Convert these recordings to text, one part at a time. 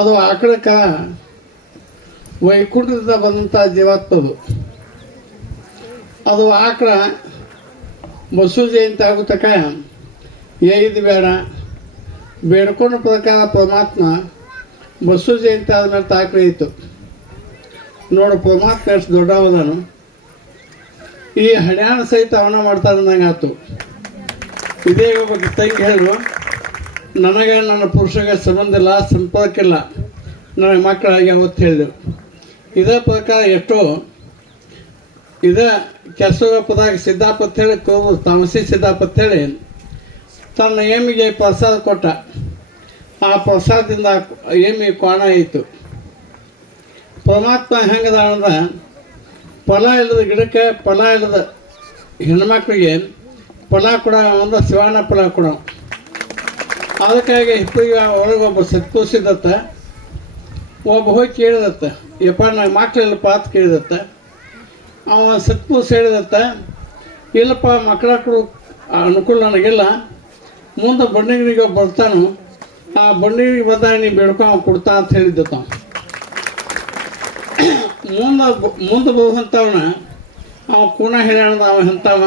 ಅದು ಆಕಳಕ್ಕೆ ವೈಕುಂಠದಿಂದ ಬಂದಂಥ ಜೀವಾತ್ಮದು. ಅದು ಆಕಳ ಬಸು ಜಯಂತಿ ಆಗುತ್ತಕ ಏನಿದು ಬೇಡ. ಬೇಡ್ಕೊಂಡ ಪ್ರಕಾರ ಪರಮಾತ್ಮ ಬಸು ಜಯಂತಿ ಆದ್ಮೇಲೆ ತಾಕಳಿ ಇತ್ತು. ನೋಡು, ಪರಮಾತ್ಮ ಎಷ್ಟು ದೊಡ್ಡವದನು ಈ ಹಣ್ಯಾಣ ಸಹಿತ ಅವನ ಮಾಡ್ತಾನೆ ಅಂದಂಗೆ ಆತು ಇದೇ ಹೋಗ್ಬೇಕು ತಂಗಿ ಹೇಳು ನನಗೆ ನನ್ನ ಪುರುಷಗೆ ಸಂಬಂಧ ಇಲ್ಲ, ಸಂಪರ್ಕ ಇಲ್ಲ. ನನಗೆ ಮಕ್ಕಳಾಗಿ ಅವತ್ತು ಹೇಳಿದೆವು ಇದೇ ಪ್ರಕಾರ ಎಷ್ಟು ಇದೇ ಕೆಸವಪ್ಪದಾಗ ಸಿದ್ದಾಪತ್ ಹೇಳಿ ಕೋಮು ತಾಮಸಿ ಸಿದ್ದಾಪತ್ ಹೇಳಿ ತನ್ನ ಏಮಿಗೆ ಪ್ರಸಾದ ಕೊಟ್ಟ. ಆ ಪ್ರಸಾದದಿಂದ ಏಮಿ ಕೋಣ ಆಯಿತು. ಪರಮಾತ್ಮ ಹೆಂಗದ ಅಂದ್ರೆ, ಫಲ ಇಲ್ಲದ ಗಿಡಕ್ಕೆ ಫಲ ಇಲ್ಲದ ಹೆಣ್ಮಕ್ಳಿಗೆ ಫಲ ಕೊಡ ಅಂದ್ರೆ ಶಿವಾನ ಫಲ ಕೊಡ ಅದಕ್ಕಾಗಿ ಹಿಪ್ಪಿಗೆ ಒಳಗೆ ಒಬ್ಬ ಸತ್ಕೋಸಿದತ್ತ, ಒಬ್ಬ ಹೋಗಿ ಕೇಳಿದತ್ತ, ಯಪ್ಪ ನಾನು ಮಕ್ಕಳಿಲ್ಲಪ್ಪ ಅಂತ ಕೇಳಿದತ್ತ. ಅವ ಸತ್ಕೋಸ್ ಹೇಳಿದತ್ತ, ಇಲ್ಲಪ್ಪ, ಮಕ್ಕಳ ಕೊಡು ಅನುಕೂಲ ನನಗಿಲ್ಲ. ಮುಂದೆ ಬಂಡಿಗರಿಗೆ ಬರ್ತಾನು. ಆ ಬಣ್ಣಗಿರಿಗೆ ಬಂದಾಗ ನೀ ಬೇಡ್ಕೊ, ಅವ ಕೊಡ್ತಾ ಅಂತ ಹೇಳಿದ್ದತ್ತ ಮುಂದೆ ಮುಂದೆ ಬಹುಂತವನ ಅವ ಕೂಣ ಹೇಳ್ಯಾಣದ ಅವ ಎಂತವ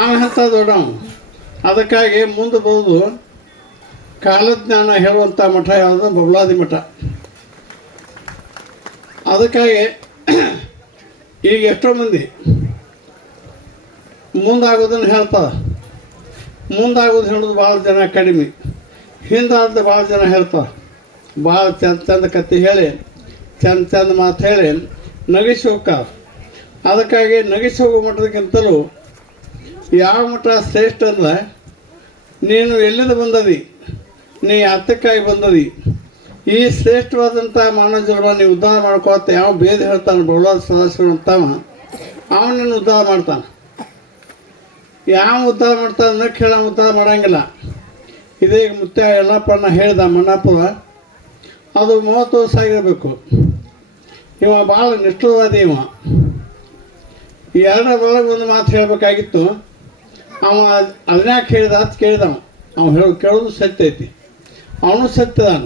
ಅವ ಎಂತ ದೊಡ್ಡವ ಅದಕ್ಕಾಗಿ ಮುಂದೆ ಬರೋದು ಕಾಲಜ್ಞಾನ ಹೇಳುವಂಥ ಮಠ ಯಾವುದು? ಬಬ್ಲಾದಿ ಮಠ. ಅದಕ್ಕಾಗಿ ಈಗ ಎಷ್ಟೋ ಮಂದಿ ಮುಂದಾಗೋದನ್ನು ಹೇಳ್ತಾರೆ. ಮುಂದಾಗೋದು ಹೇಳೋದು ಭಾಳ ಜನ ಕಡಿಮೆ. ಹಿಂದಾದ ಭಾಳ ಜನ ಹೇಳ್ತಾರೆ. ಭಾಳ ಚಂದ ಚಂದ ಕತೆ ಹೇಳಿ, ಚಂದ ಚಂದ ಮಾತು ಹೇಳಿ ನಗಿಸಿ ಹೋಗ್ತಾರೆ. ಅದಕ್ಕಾಗಿ ನಗಿಸಿ ಹೋಗೋ ಮಠದಕ್ಕಿಂತಲೂ ಯಾವ ಮಠ ಶ್ರೇಷ್ಠ ಅಂದ್ರೆ, ನೀನು ಎಲ್ಲಿಂದ ಬಂದದಿ? ನೀ ಅರ್ಥಕ್ಕಾಗಿ ಬಂದದಿ. ಈ ಶ್ರೇಷ್ಠವಾದಂಥ ಮಾನವ ಜನ್ಮ ನೀವು ಉದ್ಧಾರ ಮಾಡ್ಕೋತ ಯಾವ ಭೇದ ಹೇಳ್ತಾನೆ ಬಹಳ ಸದಾಶಿವ ಅವನು ಅವನನ್ನು ಉದ್ಧಾರ ಮಾಡ್ತಾನೆ. ಯಾವ ಉದ್ಧಾರ ಮಾಡ್ತಾನೆ ಕೇಳ ಉದ್ಧಾರ ಮಾಡಂಗಿಲ್ಲ. ಇದೇ ಮುತ್ಯ ಯಲ್ಲಪ್ಪನ ಹೇಳ್ದ ಮಣ್ಣಪ್ಪ ಅದು ಮೂವತ್ತು ವರ್ಷ ಆಗಿರಬೇಕು. ಇವ ಭಾಳ ನಿಷ್ಠುರವಾದಿ ಇವ. ಈ ಎರಡರೊಳಗೆ ಒಂದು ಮಾತು ಹೇಳಬೇಕಾಗಿತ್ತು. ಅವ ಅದನ್ಯಾಕೆ ಕೇಳಿದ ಅಂತ ಕೇಳಿದವ. ಅವ ಹೇಳಿ, ಕೇಳೋದು ಸತ್ಯ ಐತಿ. ಅವನು ಸತ್ಯದಾನ.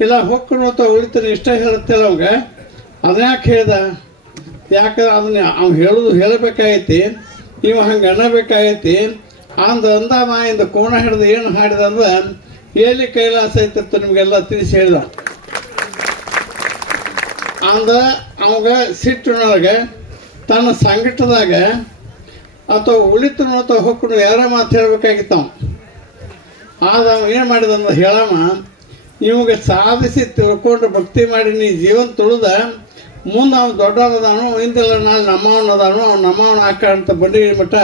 ಇಲ್ಲ ಹೊಕ್ಕನು ಅಂತ ಉಳಿತಾನೆ ಇಷ್ಟ ಹೇಳುತ್ತಿಲ್ಲ ಅವಾಗ. ಅದನ್ಯಾಕೆ ಹೇಳ್ದ ಯಾಕಂದ್ರೆ ಅದನ್ನ ಅವ್ನು ಹೇಳೋದು ಹೇಳಬೇಕಾಗೈತಿ, ಇವ ಹಂಗೆ ಅನ್ನಬೇಕಾಗೈತಿ. ಅಂದ ಅಂದ ಮಾಯಿಂದ ಕೋಣ ಹಿಡಿದು ಏನು ಹಾಡಿದ ಅಂದ್ರೆ ಎಲ್ಲಿ ಕೈಲಾಸ ಐತಿತ್ತು ನಿಮಗೆಲ್ಲ ತಿಳಿಸಿ ಹೇಳ್ದ. ಅಂದ, ಅವಾಗ ಸಿಟ್ಟಿನೊಳಗೆ ತನ್ನ ಸಂಕಟದಾಗ ಅಥವಾ ಉಳಿತು ಅಥವಾ ಹೊಕ್ಕಳು ಯಾರ ಮಾತು ಹೇಳ್ಬೇಕಾಗಿತ್ತು ಆದ ಅವ ಏನು ಮಾಡಿದ ಅಂದ್ರೆ ಹೇಳಮ್ಮ ಇವಾಗ ಸಾಧಿಸಿ ತಿಳ್ಕೊಂಡು ಭಕ್ತಿ ಮಾಡಿ ನೀ ಜೀವನ ತುಳಿದ, ಮುಂದೆ ಅವ್ನು ದೊಡ್ಡವನದಾನು ನಾನು ನಮ್ಮವನದಾನು, ಅವ್ನು ನಮ್ಮವನ ಹಾಕ ಅಂತ ಬಂಡಿ ಮಟ್ಟ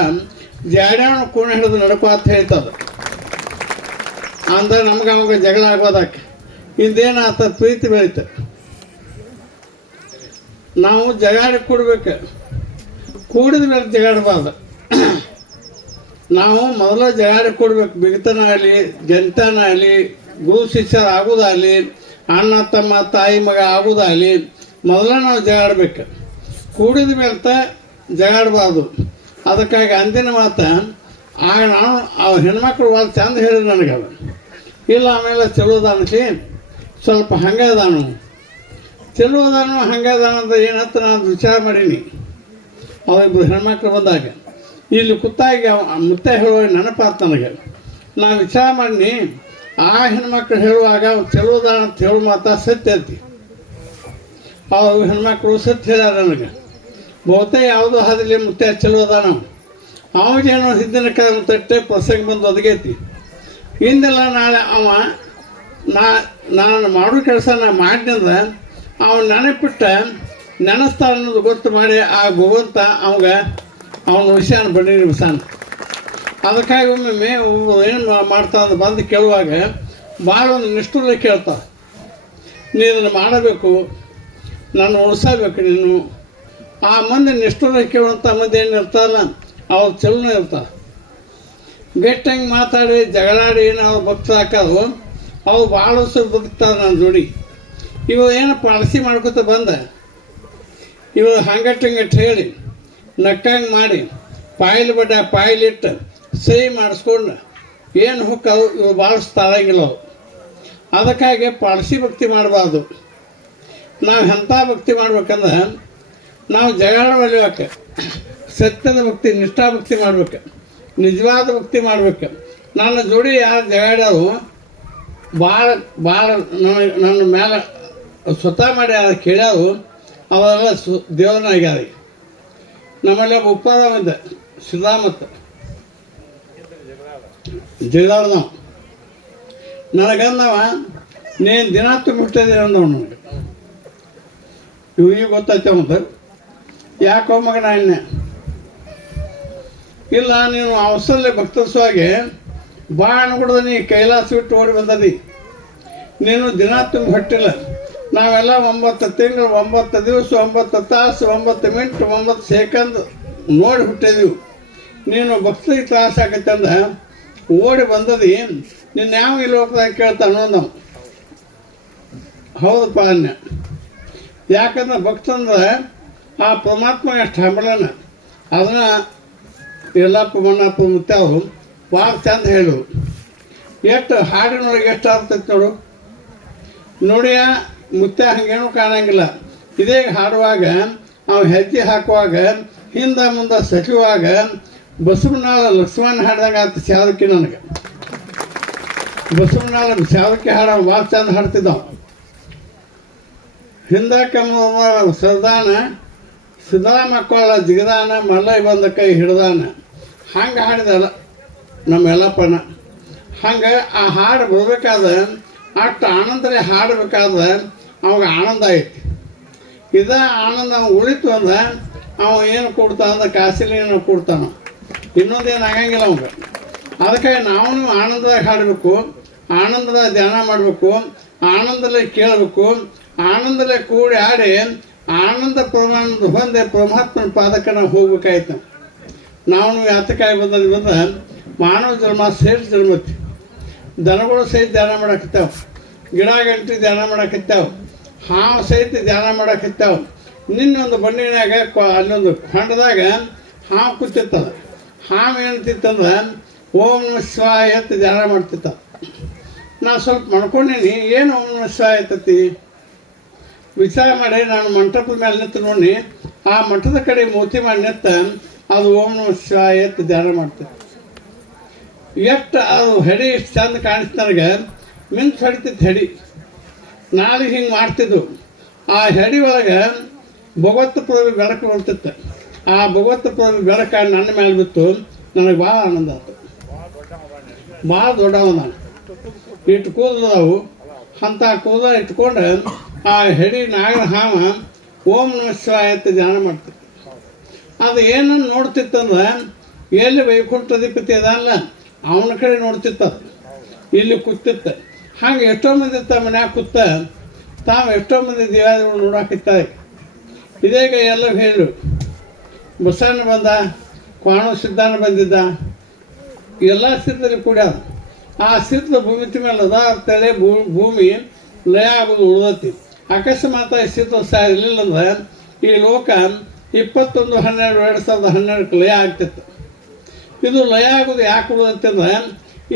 ಜಾಡ್ಯಾವನ ಕೋಣ ಹಿಡಿದು ನಡ್ಕೋ ಅಂತ ಹೇಳ್ತದ. ಅಂದ್ರೆ ನಮ್ಗೆ ಅವಾಗ ಜಗಳ ಆಗೋದಕ್ಕೆ ಇಂದೇನು ಆತ ಪ್ರೀತಿ ಬೆಳೀತ. ನಾವು ಜಗಾಡಿ ಕೊಡ್ಬೇಕು. ಕೂಡಿದ ಮೇಲೆ ಜಗಾಡಬಾರ್ದು. ನಾವು ಮೊದಲ ಜಗಾಡಿ ಕೊಡ್ಬೇಕು. ಬಿಗತನ ಆಗಲಿ ಜನತನ ಆಗಲಿ ಗುರು ಶಿಷ್ಯರ ಆಗೋದಾಗಲಿ, ಅಣ್ಣ, ತಮ್ಮ, ತಾಯಿ, ಮಗ ಆಗೋದಾಗಲಿ ಮೊದಲ ನಾವು ಜಗಾಡ್ಬೇಕು. ಕೂಡಿದ ಮೇಲೆ ಜಗಾಡಬಾರ್ದು. ಅದಕ್ಕಾಗಿ ಅಂದಿನ ಮಾತ, ಆಗ ನಾನು ಆ ಹೆಣ್ಮಕ್ಳು ಭಾಳ ಚಂದ ಹೇಳಿದ್ರು ನನಗೆ ಅದು. ಇಲ್ಲ, ಆಮೇಲೆ ಚಲೋದಾನಕ್ಕೆ ಸ್ವಲ್ಪ ಹಂಗೆ ಅದಾನು ಚಲೋ ಅದಾನು ಅಂತ ಏನಂತ ನಾನು ವಿಚಾರ ಮಾಡೀನಿ. ಅವಿಬ್ಬರು ಹೆಣ್ಮಕ್ಳು ಬಂದಾಗ. ಇಲ್ಲಿ ಕುತ್ತಾಗಿ ಮುತ್ತೆ ಹೇಳುವ ನೆನಪಾತ್ ನನಗೆ. ನಾನು ವಿಚಾರ ಮಾಡಿ ಆ ಹೆಣ್ಮಕ್ಳು ಹೇಳುವಾಗ ಚಲೋದಾನ ಅಂತ ಹೇಳೋ ಮಾತಾ ಸತ್ಯ ಐತಿ. ಅವು ಹೆಣ್ಮಕ್ಳು ಸತ್ಯ ಹೇಳ್ಯಾರ ನನಗೆ. ಬಹುತೇಕ ಯಾವುದೋ ಹಾದಿಲಿ ಮುತ್ತೆ ಚಲೋ ಅದಾನ ಅವಾಗೇನೋ ಹಿಂದಿನ ಕಾಲ ತಟ್ಟೆ ಪ್ರಸಂಗ ಬಂದು ಒದಗೈತಿ. ಹಿಂದೆಲ್ಲ ನಾಳೆ ಅವ ನಾ ನಾನು ಮಾಡೋ ಕೆಲಸ ನಾ ಮಾಡಿದಂದ್ರೆ ಅವನು ನೆನಪಿಟ್ಟ ನೆನೆಸ್ತಾ ಅನ್ನೋದು ಗೊತ್ತು ಮಾಡಿ ಆ ಭಗವಂತ ಅವಾಗ ಅವನ ವಿಷಯನ ಬಂಡಿ ವಿಷಾನ ಅದಕ್ಕಾಗಿ ಒಮ್ಮೊಮ್ಮೆ ಏನು ಮಾಡ್ತಾ ಅಂತ ಬಂದು ಕೇಳುವಾಗ ಭಾಳ ಒಂದು ನಿಷ್ಠುರ ಕೇಳ್ತಾ. ನೀ ಇದನ್ನು ಮಾಡಬೇಕು ನಾನು ಉಳಿಸಬೇಕು ನೀನು. ಆ ಮಂದಿ ನಿಷ್ಠುರ ಕೇಳುವಂಥ ಮಂದಿ ಏನು ಇರ್ತಾರಲ್ಲ, ಅವ್ರು ಚಲನ ಇರ್ತಾರೆ ಗಟ್ಟಂಗೆ ಮಾತಾಡಿ, ಜಗಳಾಡಿ ಏನು ಅವ್ರು ಭಕ್ತ ಹಾಕೋದು ಅವು ಭಾಳ ವರ್ಷ ಬದುಕ್ತಾರೆ ನನ್ನ ಜೋಡಿ. ಇವ ಏನು ಅಳಸಿ ಮಾಡ್ಕೊತ ಬಂದ? ಇವ ಹಂಗಟ್ಟಂಗಟ್ಟು ಹೇಳಿ ನಕ್ಕಂಗೆ ಮಾಡಿ ಪಾಯಲ್ ಬಡ ಪಾಯಲಿಟ್ಟು ಸಹಿ ಮಾಡಿಸ್ಕೊಂಡು ಏನು ಹೊಕ್ಕವು ಇವು ಭಾಳ ಅವು ಅದಕ್ಕಾಗಿ ಪಾಳಸಿ ಭಕ್ತಿ ಮಾಡಬಾರ್ದು. ನಾವು ಎಂಥ ಭಕ್ತಿ ಮಾಡ್ಬೇಕಂದ್ರೆ ನಾವು ಜಗಳ ಒಲಿಬೇಕು ಸತ್ಯದ ಭಕ್ತಿ, ನಿಷ್ಠಾ ಭಕ್ತಿ ಮಾಡ್ಬೇಕು, ನಿಜವಾದ ಭಕ್ತಿ ಮಾಡ್ಬೇಕು. ನನ್ನ ಜೋಡಿ ಯಾರು ಜಗಾಡ್ಯಾರು ಭಾಳ ಭಾಳ ನನ್ನ ನನ್ನ ಮೇಲೆ ಸ್ವತಃ ಮಾಡಿ ಯಾರು ಕೇಳ್ಯಾರು ಅವರೆಲ್ಲ ಸು ದೇವರನ್ನಾಗ್ಯಾರ ನಮ್ಮಲ್ಲಿ ಒಬ್ಬ ಉಪ್ಪಾದವಿದ್ದ ಸಿದ್ದಾಮತ್ತ ಜಗದಾಳದವ ನನಗಂದವ ನೀನು ದಿನ ತುಂಬಿಟ್ಟಿದ್ದೀನಿ ಅಂದವ ನನಗೆ ಇವ್ರಿಗೆ ಗೊತ್ತೈತೆ ಮತ್ತು. ಯಾಕೋ ಮಗನ ಎಣ್ಣೆ ಇಲ್ಲ, ನೀನು ಅವಸರಲ್ಲೇ ಭಕ್ತಸ್ವಾಗೆ ಬಾಣ ಅನ್ಕೊಡ್ದ ನೀ ಕೈಲಾಸ ಬಿಟ್ಟು ಓಡಿ ಬಂದದಿ. ನೀನು ದಿನ ತುಂಬ ಹೊಟ್ಟಿಲ್ಲ ನಾವೆಲ್ಲ ಒಂಬತ್ತು ತಿಂಗಳು, ಒಂಬತ್ತು ದಿವಸ, ಒಂಬತ್ತು ತಾಸು, ಒಂಬತ್ತು ಮಿನಿಟ್, ಒಂಬತ್ತು ಸೆಕೆಂಡ್ ನೋಡಿ ಹುಟ್ಟಿದೀವಿ. ನೀನು ಭಕ್ತಿಗೆ ತ್ರಾಸ ಆಗತ್ತಂದ ಓಡಿ ಬಂದದಿ, ನಿನ್ನ ಯಾವ ಇಲ್ಲಿ ಲೋಕದಾಗ ಕೇಳ್ತಾನೋ ನಾವು ಹೌದಪ್ಪ ಅನ್ಯ ಯಾಕಂದ್ರೆ ಭಕ್ತಂದ್ರೆ ಆ ಪರಮಾತ್ಮ ಎಷ್ಟು ಹಂಬಳನ ಅದನ್ನ ಎಲ್ಲಪ್ಪ ಮಣ್ಣಪ್ಪ ಮತ್ತೆ ಅವರು ಭಾಳ ಚಂದ ಹೇಳು ಎಷ್ಟು ಹಾಡಿನೊಳಗೆ ಎಷ್ಟು ಆಗ್ತೈತೆ ನೋಡು. ನೋಡಿಯ? ಮುತ್ತೆ ಹಂಗೇನು ಕಾಣಂಗಿಲ್ಲ. ಇದೇ ಹಾಡುವಾಗ ನಾವು ಹೆಜ್ಜೆ ಹಾಕುವಾಗ ಹಿಂದೆ ಮುಂದೆ ಸಚಿವಾಗ ಬಸವನಾಳ ಲಕ್ಷ್ಮಣ ಹಾಡ್ದಾಗ ಅಂತ ಶಾದಕಿ ನನಗೆ. ಬಸವನಾಳ ಶಾದಕಿ ಹಾಡ ಭಾಳ ಚಂದ ಹಾಡ್ತಿದ್ದವು. ಹಿಂದೆ ಕಮ್ಮ ಸದಾನ ಸದಾ ಮಕ್ಕಳ ಜಿಗದಾನ ಮಲ್ಲೈ ಬಂದ ಕೈ ಹಿಡ್ದಾನ. ಹಂಗೆ ಹಾಡಿದಲ್ಲ ನಮ್ಮ ಎಲ್ಲಪ್ಪನ ಹಂಗೆ ಆ ಹಾಡು ಬರ್ಬೇಕಾದ್ರೆ ಅಷ್ಟು ಆನಂದರೆ ಹಾಡಬೇಕಾದ್ರೆ ಅವಾಗ ಆನಂದ ಐತಿ ಇದ ಆನಂದ ಅವ ಉಳಿತು ಅಂದ ಅವ ಏನು ಕೊಡ್ತಾನ ಅಂದ ಕಾಸಿನ ಕೊಡ್ತಾನ. ಇನ್ನೊಂದೇನು ಆಗಂಗಿಲ್ಲ ಅವಂಗೆ. ಅದಕ್ಕಾಗಿ ನಾವು ಆನಂದದಾಗ ಹಾಡಬೇಕು ಆನಂದದಾಗ ಧ್ಯಾನ ಮಾಡಬೇಕು ಆನಂದಲೇ ಕೇಳಬೇಕು ಆನಂದಲೇ ಕೂಡಿ ಆಡಿ ಆನಂದ ಪ್ರಮಾಣದ ಹೊಂದೆ ಪರಮಾತ್ಮನ ಪಾದಕ್ಕೆ ನಾವು ಹೋಗ್ಬೇಕಾಯ್ತು. ನಾವು ಯಾತಕಾಯಿ ಬಂದದ್ದು ಬಂದ್ರೆ ಮಾನವ ಜನ್ಮ ಸೇರಿ ಜನ್ಮತಿ. ದನಗಳು ಸಹಿತ ಧ್ಯಾನ ಮಾಡಕತ್ತಾವ. ಗಿಡ ಗಂಟಿ ಧ್ಯಾನ ಮಾಡಕತ್ತಾವ. ಹಾವು ಸಹಿತ ಧ್ಯಾನ ಮಾಡಕತ್ತಾವ. ನಿನ್ನೊಂದು ಬಣ್ಣಿನಾಗ ಅಲ್ಲೊಂದು ಹೊಂಡದಾಗ ಹಾವು ಕೂತಿರ್ತದ ಹಾವು ಏನಂತಿತ್ತಂದ್ರೆ, ಓಂ ನಮ ಶಿವಾಯ ಧ್ಯಾನ ಮಾಡ್ತಿತ್ತ ನಾ ಸ್ವಲ್ಪ ಮಾಡ್ಕೊಂಡೀನಿ ಏನು ಓಂ ನಮ ಶಿವಾಯ ವಿಚಾರ ಮಾಡಿ, ನಾನು ಮಂಟಪದ ಮೇಲೆ ನಿಂತು ನೋಡಿ, ಆ ಮಠದ ಕಡೆ ಮೂತಿ ಮಾಡಿ ನಿಂತ ಅದು ಓಂ ನಮ ಶಿವಾಯ ಧ್ಯಾನ ಮಾಡ್ತಿತ್ತು. ಎಷ್ಟು ಅದು ಹೆಡಿ ಎಷ್ಟು ಚಂದ ಕಾಣಿಸ್ತಾರೆ ಮಿಂಚು ಹಡಿತಿತ್ತು ಹೆಡಿ. ನಾಳೆ ಹಿಂಗೆ ಮಾಡ್ತಿದ್ದು ಆ ಹೆಡಿ ಒಳಗೆ ಭಗವತ್ ಪ್ರಭು ಬೆಳಕು ಆ ಭಗವತ್ ಪ್ರಭು ಬೆಳಕ ನನ್ನ ಮೇಲೆ ಬಿತ್ತು. ನನಗೆ ಭಾಳ ಆನಂದ ಆಯ್ತು ಭಾಳ ದೊಡ್ಡವ ನಾನು ಇಟ್ಟು ಕೂದಲವು ಅಂಥ ಕೂದ ಇಟ್ಕೊಂಡು ಆ ಹೆಡಿ ನಾಗರ ಹಾಮ ಓಂ ನಮ ಅಂತ ಧ್ಯಾನ ಮಾಡ್ತಿತ್ತು. ಅದು ಏನನ್ನು ನೋಡ್ತಿತ್ತಂದ್ರೆ ಎಲ್ಲಿ ವೈಕುಂಠಾಧಿಪತಿ ಅದಲ್ಲ ಅವನ ಕಡೆ ನೋಡ್ತಿತ್ತ. ಇಲ್ಲಿ ಕೂತಿತ್ತ. ಹಾಗೆ ಎಷ್ಟೋ ಮಂದಿ ತಮ್ಮ ಮನ್ಯಾಗ ಕೂತ ತಾವು ಎಷ್ಟೋ ಮಂದಿ ದೇವಾದಿಗಳು ನೋಡಾಕಿತ್ತಾರೆ ಇದೀಗ ಎಲ್ಲ ಹೇಳು ಬಸಣ್ಣ ಬಂದ ಕ್ವಾಣ ಸಿದ್ಧಾನ ಬಂದಿದ್ದ, ಎಲ್ಲ ಸಿದ್ಧರು ಕೂಡ ಆ ಸಿದ್ಧ ಭೂಮಿ ಮೇಲೆ ಅದ ಅಂತೇಳಿ ಭೂ, ಭೂಮಿ ಲಯ ಆಗೋದು ಉಳ್ದತಿ. ಅಕಸ್ಮಾತ್ ಈ ಸಿದ್ಧ ಸಾರ್ ಇರಲಿಲ್ಲ ಅಂದ್ರೆ ಈ ಲೋಕ ಇಪ್ಪತ್ತೊಂದು, ಹನ್ನೆರಡು, ಎರಡು ಸಾವಿರದ ಹನ್ನೆರಡಕ್ಕೆ ಲಯ ಆಗ್ತಿತ್ತು. ಇದು ಲಯ ಆಗೋದು ಯಾಕೆ ಅಂತಂದ್ರೆ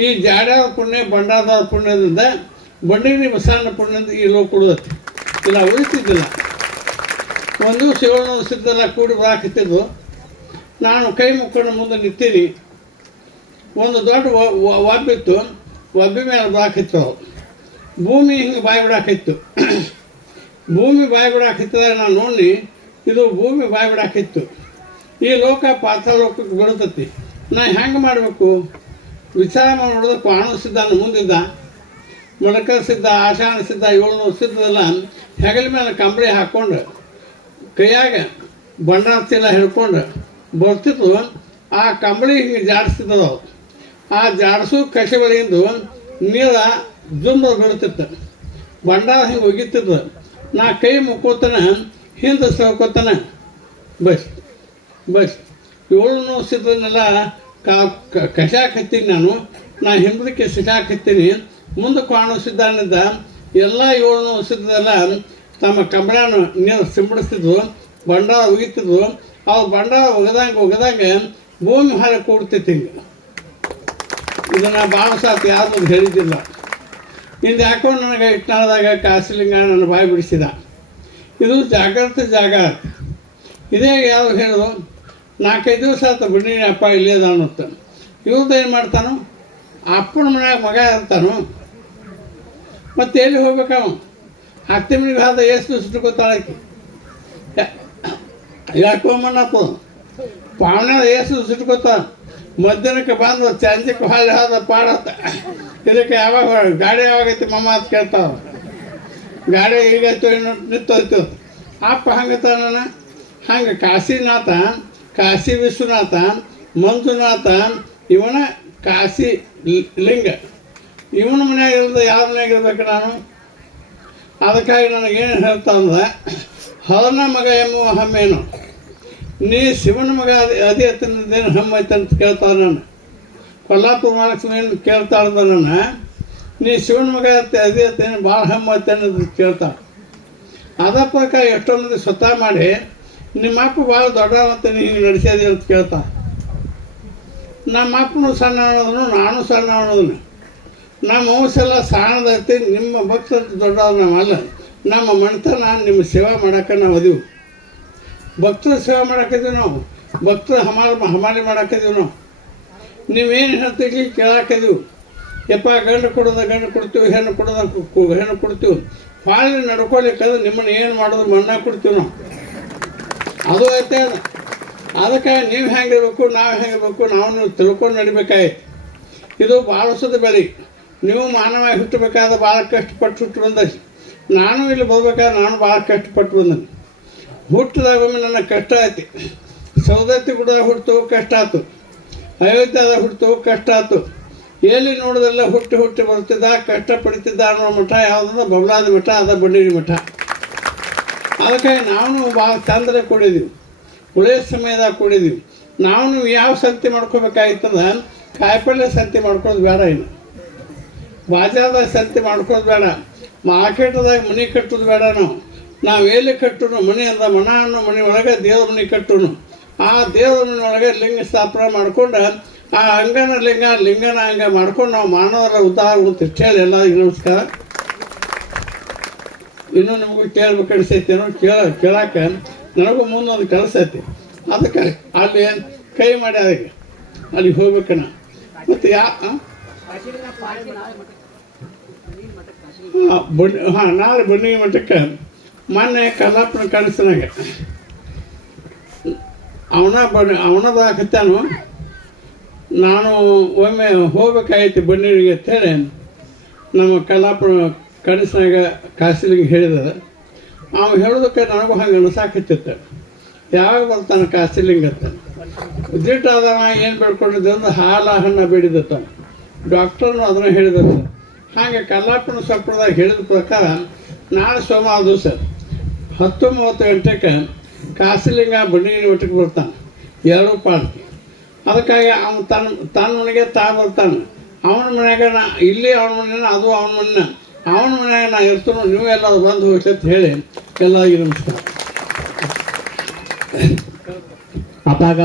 ಈ ಜಾಡ್ಯಾದ ಪುಣ್ಯ ಬಂಡಾದ ಪುಣ್ಯದಿಂದ ಬಂಡಿನಿ ಬಸಣ್ಣ ಪುಣ್ಯದಿಂದ ಈ ಲೋಕ ಕೊಡುತ್ತೆ. ಇಲ್ಲ, ಉಳಿತಿದ್ದಿಲ್ಲ. ಒಂದು ಶಿವಣ್ಣ ಸಿದ್ಧೆಲ್ಲ ಕೂಡಿ ಬರಾಕತ್ತಿದ್ದು ನಾನು ಕೈ ಮುಕ್ಕೊಂಡು ಮುಂದೆ ನಿಂತೀನಿ. ಒಂದು ದೊಡ್ಡ ಒಬ್ಬಿತ್ತು ಒಬ್ಬಿ ಮೇಲೆ ಬರಾಕಿತ್ತು ಭೂಮಿ ಹಿಂಗೆ ಬಾಯಿ ಬಿಡಾಕಿತ್ತು. ಭೂಮಿ ಬಾಯಿ ನಾನು ನೋಡಿ, ಇದು ಭೂಮಿ ಬಾಯಿ ಬಿಡಾಕಿತ್ತು. ಈ ಲೋಕ ಪಾತ್ರ ಲೋಕಕ್ಕೆ ಬೀಳ್ತತಿ ನಾ ಹೆಂಗೆ ಮಾಡಬೇಕು? ವಿಚಾರ ಮಾಡಿ ನೋಡಿದ್ರೆ ಪಾಣು ಸಿದ್ಧನ ಮುಂದಿದ್ದ ಮಡಕ ಸಿದ್ಧ, ಆಶಾನ ಸಿದ್ಧ, ಏಳ್ನೂರು ಸಿದ್ಧದೆಲ್ಲ. ಹೆಗಲ ಮೇಲೆ ಕಂಬಳಿ ಹಾಕ್ಕೊಂಡು, ಕೈಯಾಗ ಬಂಡಾರ ಚೀಲ ಹಿಡ್ಕೊಂಡು ಬರ್ತಿತ್ತು. ಆ ಕಂಬಳಿ ಹಿಂಗೆ ಜಾಡಿಸ್ತಿದ್ದವು ಆ ಜಾಡಿಸು ಕಸಿ ಬಳಿಯಿಂದ ನೀರ ಜುಂಬ ಬಿಡ್ತಿತ್ತು ಬಂಡಾರ ಹಿಂಗೆ ಒಗಿತಿದ್ದು ನಾ ಕೈ ಮುಕ್ಕೋತನ, ಹಿಂದೆ ಸೋಕೋತನ ಬಸ್ ಬಸ್. ಏಳು ಸಿದ್ಧನೆಲ್ಲ ಕಸಾಕ್ ಹತ್ತೀನಿ ನಾನು. ನಾ ಹಿಂದಕ್ಕೆ ಸಿಸಾಕ್ ಹತ್ತೀನಿ ಮುಂದೆ ಕಾಣೋ ಎಲ್ಲ ಏಳು ಸಿದ್ಧದೆಲ್ಲ ತಮ್ಮ ಕಂಬಳನ ನೀರು ಸಿಂಪಡಿಸ್ತಿದ್ವು, ಬಂಡಾರ ಒಗಿತಿದ್ವು. ಅವ್ರು ಬಂಡಾರ ಒಗದಂಗೆ ಒಗದಂಗೆ ಭೂಮಿ ಹಾಳೆ ಕೂಡ್ತೈತಿ ಹಿಂಗೆ. ಇದನ್ನು ಭಾಳ ಸಾತ್ ಯಾರು ಹೇಳಿದ್ದಿಲ್ಲ. ಇಂದು ಯಾಕೋ ನನಗೆ ಇಟ್ನಾಳದಾಗ ಕಾಸಿಲಿಂಗ ನನ್ನ ಬಾಯಿ ಬಿಡಿಸಿದ. ಇದು ಜಾಗ್ರತೆ ಜಾಗ. ಇದೇ ಯಾರು ಹೇಳೋದು? ನಾಲ್ಕೈದು ದಿವಸ ಆಯ್ತು ಬಿಡಿ ಅಪ್ಪ ಇಲ್ಲೇ ಅದ ಅನ್ನುತ್ತೆ ಇವ್ರದ್ದು ಏನು ಮಾಡ್ತಾನು? ಅಪ್ಪನ ಮನ್ಯಾಗ ಮಗ ಇರ್ತಾನು? ಮತ್ತೆ ಎಲ್ಲಿ ಹೋಗ್ಬೇಕವ? ಹತ್ತಿ ಮನೆಗೆ ಹಾದ ಎಷ್ಟು ದಿವಸ ಗೊತ್ತಾಳಕ್ಕೆ ಯಾಕೋ ಮಣ್ಣಪ್ಪ? ಪಾವನ ಎಷ್ಟು ದಿವಸ ಇಟ್ಕೋತಾಳ ಮಧ್ಯಾಹ್ನಕ್ಕೆ ಬಂದು ಚಂದಕ್ಕೆ ಹಾಲು ಹಾದ ಪಾಡತ್ತ ಇದಕ್ಕೆ ಯಾವಾಗ ಗಾಡಿ ಯಾವಾಗೈತಿ ಮಮ್ಮ ಅಂತ ಕೇಳ್ತಾವ. ಗಾಡಿ ಈಗ ನಿಂತೋಯ್ತು. ಅಪ್ಪ ಹಂಗತ ನಾನು ಹಂಗೆ ಕಾಶಿನಾಥ ಕಾಶಿ ವಿಶ್ವನಾಥ, ಮಂಜುನಾಥ, ಇವನ ಕಾಶಿ ಲಿಂಗ. ಇವನ ಮನ್ಯಾಗ ಇರೋದು ಯಾವ ಮನ್ಯಾಗ ಇರ್ಬೇಕು ನಾನು? ಅದಕ್ಕಾಗಿ ನನಗೇನು ಹೇಳ್ತಾ ಅಂದ್ರೆ ಹರನ ಮಗ ಎಂಬುವ ಹಮ್ಮೇನು ನೀ ಶಿವನ ಮಗ ಅದೇ ಅದೇ ತಿನ್ನದೇನು ಹಮ್ಮ ಅಂತ ಕೇಳ್ತಾವ ನಾನು ಕೊಲ್ಲಾಪುರ ಏನು ಕೇಳ್ತಾ ಇದ್ದ ನನ್ನ, ನೀ ಶಿವನ ಮಗ ಅದೇ ಅತ್ತೇನು ಭಾಳ ಹಮ್ಮ ಐತೆ ಅನ್ನೋದು ಕೇಳ್ತಾಳೆ. ಅದ ಪ್ರಕಾರ ಎಷ್ಟೋ ಮಂದಿ ಸ್ವತಃ ಮಾಡಿ ನಿಮ್ಮ ಅಪ್ಪ ಭಾಳ ದೊಡ್ಡ ನೀನು ನೀ ಹಿಂಗೆ ನಡೆಸ್ಯಾದಿ ಅಂತ ಕೇಳ್ತಾ. ನಮ್ಮ ಅಪ್ಪನು ಸಣ್ಣ ಅನ್ನೋದನು ನಾನು ಸಣ್ಣ ಅನ್ನೋದನು ನಮ್ಮ ವಂಶೆಲ್ಲ ಸಣ್ಣದೈತಿ, ನಿಮ್ಮ ಭಕ್ತರು ದೊಡ್ಡವ್ರು ನಾವಲ್ಲ. ನಮ್ಮ ಮಣ್ತನ ನಿಮ್ಮ ಸೇವೆ ಮಾಡಕ್ಕೆ ನಾವು ಅದೀವಿ. ಭಕ್ತರ ಸೇವೆ ಮಾಡಕ್ಕಿದ್ದೀವಿ ನಾವು. ಭಕ್ತರ ಹಮಾಲ ಹಮಾಲಿ ಮಾಡಕ್ಕಿದ್ದೀವಿ ನಾವು. ನೀವೇನು ಹೇಳ್ತೀವಿ ಕೇಳಾಕಿದ್ದೀವಿ ಯಪ್ಪ ಗಂಡು ಕೊಡೋದ ಗಂಡು ಕೊಡ್ತೀವಿ, ಹೆಣ್ಣು ಕೊಡೋದ ಹೆಣ್ಣು ಕೊಡ್ತೀವಿ. ಪಾಲಿ ನಡ್ಕೊಳಿಕ್ಕಂದ್ರೆ ನಿಮ್ಮನ್ನ ಏನು ಮಾಡೋದು ಮಣ್ಣ ಕೊಡ್ತೀವಿ ನಾವು. ಅದು ಐತೆ. ಅದಕ್ಕೆ ನೀವು ಹೆಂಗಿರ್ಬೇಕು, ನಾವು ಹೆಂಗಿರ್ಬೇಕು ನಾವು ತಿಳ್ಕೊಂಡು ನಡಿಬೇಕಾಯ್ತು ಇದು ಭಾಳ ವರ್ಷದ ಬೆಳೆ. ನೀವು ಮಾನವ ಹುಟ್ಟಬೇಕಾದ್ರೆ ಭಾಳ ಕಷ್ಟಪಟ್ಟು ಹುಟ್ಟು ಬಂದ. ನಾನು ಇಲ್ಲಿ ಬರ್ಬೇಕಾದ್ರೆ ನಾನು ಭಾಳ ಕಷ್ಟಪಟ್ಟು ಹುಟ್ಟಿದಾಗ ಒಮ್ಮೆ ನನ್ನ ಕಷ್ಟ ಆಯ್ತು. ಸೌದತ್ತಿ ಗುಡದಾಗ ಹುಟ್ಟು ಕಷ್ಟ ಆಯ್ತು. ಅಯೋಧ್ಯದಾಗ ಹುಟ್ಟು ಕಷ್ಟ ಆಯ್ತು. ಎಲ್ಲಿ ನೋಡಿದೆಲ್ಲ ಹುಟ್ಟಿ ಹುಟ್ಟಿ ಬರ್ತಿದ್ದ ಕಷ್ಟ ಪಡ್ತಿದ್ದ ಅನ್ನೋ ಮಠ ಯಾವುದಂದ್ರೆ ಬಬಲಾದಿ ಮಠ, ಅದ ಬಂಡೀರಿ ಮಠ. ಅದಕ್ಕೆ ನಾವು ಭಾಳ ತಂದರೆ ಕೊಡಿದೀವಿ. ಉಳಿಯ ಸಮಯದಾಗ ಕೊಡಿದೀವಿ. ನಾವು ಯಾವ ಸಂತಿ ಮಾಡ್ಕೋಬೇಕಾಯ್ತದ ಕಾಯಿಪಲ್ಯ ಸಂತಿ ಮಾಡ್ಕೊಳ್ಳೋದು ಬೇಡ ಇನ್ನು. ಬಾಜಾರ್ದಾಗ ಸಂತಿ ಮಾಡ್ಕೊಳ್ಳೋದು ಬೇಡ. ಮಾರ್ಕೆಟ್ದಾಗ ಮನೆ ಕಟ್ಟೋದು ಬೇಡ ನಾವು ನಾವು ಎಲ್ಲಿ ಕಟ್ಟುನು, ಮನೆ ಅಂದ ಮನ ಅನ್ನೋ ಮನೆ ಒಳಗೆ ದೇವ್ರ ಮನೆ ಕಟ್ಟುನು. ಆ ದೇವ್ರ ಮನೆ ಒಳಗೆ ಲಿಂಗ ಸ್ಥಾಪನೆ ಮಾಡ್ಕೊಂಡು, ಆ ಅಂಗನ ಲಿಂಗ, ಲಿಂಗನ ಹಂಗ ಮಾಡ್ಕೊಂಡು ನಾವು ಮಾನವರ ಉದ್ಧಾರ ಅಂತ ಹೇಳಿ ಎಲ್ಲರಿಗೂ ನಮಸ್ಕಾರ. ಇನ್ನೂ ನಿಮಗೂ ಕೇಳ್ಬೇಕು ಅನಿಸೈತೇನೋ ಕೇಳ, ಕೇಳಾಕ. ನನಗೂ ಮುಂದೊಂದು ಕೆಲಸ ಐತಿ. ಅದಕ್ಕೆ ಅಲ್ಲಿ ಏನು ಕೈ ಮಾಡಿ ಅದಕ್ಕೆ ಅಲ್ಲಿಗೆ ಹೋಗ್ಬೇಕನ ಮತ್ತು ಯಾ ಬನ್ನಿ, ಹಾಂ, ನಾಳೆ ಬಂಡಿಗೆ ಮಠಕ್ಕೆ. ಮೊನ್ನೆ ಕಲ್ಲಾಪನ ಕನಸಿನಾಗ ಅವನ ಬಣ್ಣ ಅವನದ ಹಾಕತ್ತಾನು ನಾನು ಒಮ್ಮೆ ಹೋಗ್ಬೇಕಾಗೈತಿ ಬಂಡಿಗೆ ಅಂತೇಳಿ ನಮ್ಮ ಕಲ್ಲಾಪುರ ಕನಸಿನಾಗ ಕಾಸಿಲಿಂಗ್ ಹೇಳಿದ ಅವ್ನು ಹೇಳೋದಕ್ಕೆ ನನಗೂ ಹಂಗೆ ಅನಿಸಾಕತ್ತಿತ್ತು ಯಾವಾಗ ಬರ್ತಾನೆ ಕಾಸಿಲಿಂಗ್ ಅಂತ. ದಿಟ್ಟು ಅದವ ಏನು ಬೇಡ್ಕೊಂಡಿದ್ದೆ ಅಂದ್ರೆ ಹಾಲ, ಹಣ್ಣ ಬೇಡಿದತ್ತ ಡಾಕ್ಟರ್ನು ಅದನ್ನು ಹೇಳಿದತ್ತ ಹಾಗೆ ಕಲ್ಲಾಪನ ಸಂಪ್ರದಾಯ ಹೇಳಿದ ಪ್ರಕಾರ ನಾಳೆ ಸೋಮವಾರ ದಿವಸ ಹತ್ತು ಮೂವತ್ತು ಗಂಟೆಗೆ ಕಾಸಿಲಿಂಗ ಬಣ್ಣಿನ ಒಟ್ಟಿಗೆ ಬರ್ತಾನೆ. ಎರಡು ಪಾಡ್ತಿ ಅದಕ್ಕಾಗಿ ಅವನು ತನ್ನ ತನ್ನ ಮನೆಗೆ ತಾ ಬರ್ತಾನೆ. ಅವನ ಮನೆಯಾಗ ನಾ, ಇಲ್ಲಿ ಅವನ ಮನೆಯ ಅದು ಅವನ ಮನೆನ? ಅವನ ಮನ್ಯಾಗ ನಾ ಇರ್ತಾನೋ ನೀವು ಎಲ್ಲರೂ ಬಂದು ಹೋಗ್ಲಿ ಅಂತ ಹೇಳಿ ಎಲ್ಲರಿಗೂ ನಮಸ್ಕಾರ. ಅಪ್ಪಾಗ